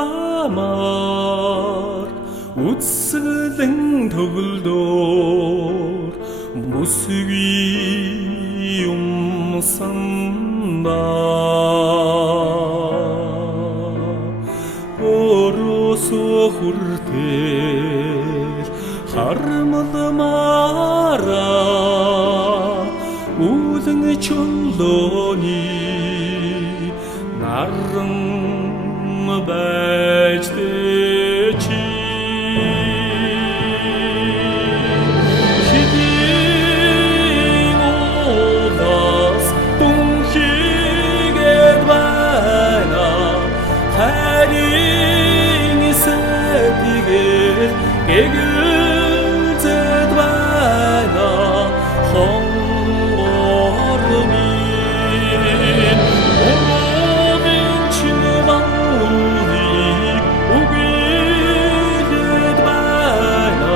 гамар үтсгэлэн төгөлдөр бүсгүй юмсанда өрөөсөө хүртэл хармалмаараа үүлэн чөлөөний наран байж чи хэдийн улаас түнхийгээд байна хайрын сэдгээр гэгэлзэд байна хонгор минь уруудын чинвалыг үгэлэд байна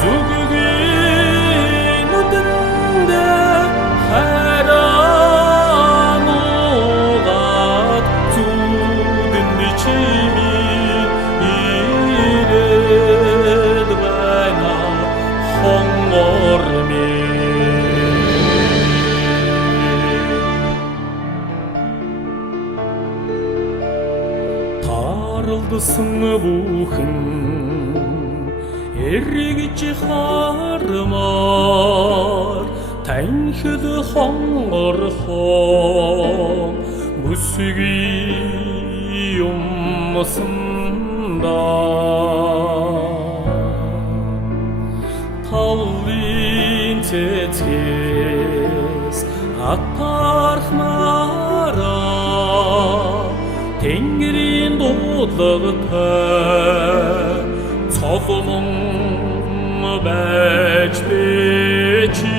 зүггийн нүдэндээ хайран угаад зүудэн чимийн ирээд байна хонгор таралдсан бүхэн эргэж хармаар танхил хонгорхон бүсгүй юмсанда талын цэцгээс атархмаараа тэнгэрийн дуудлагатай цолмон байж чи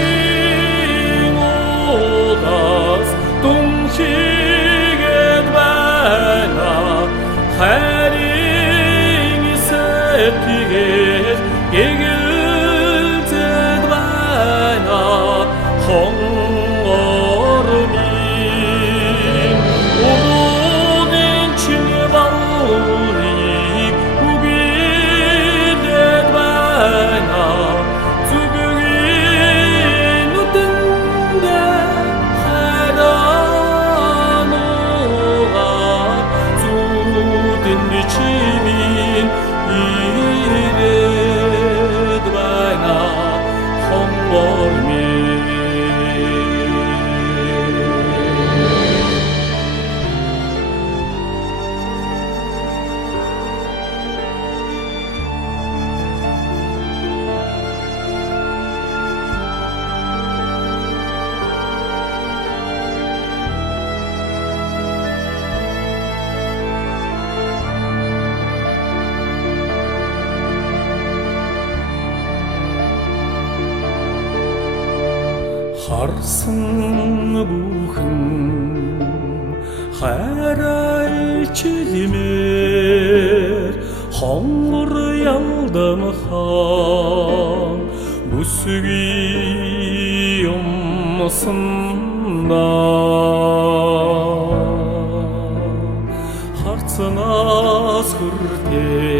хэдийн улаас түнхийгээд байна хайрын сэдгээр гэгэлзэд байна хонгор минь уруудын чинвалыг үгэлэд байна зүггийн нүдэндээ хайран угаад зүудэн чимийн ирээд байна хонгор минь харсан бүхэн хайрайлчилмээр хонгор ялдамхан бүсгүй юмсанда харцнаас хүртэл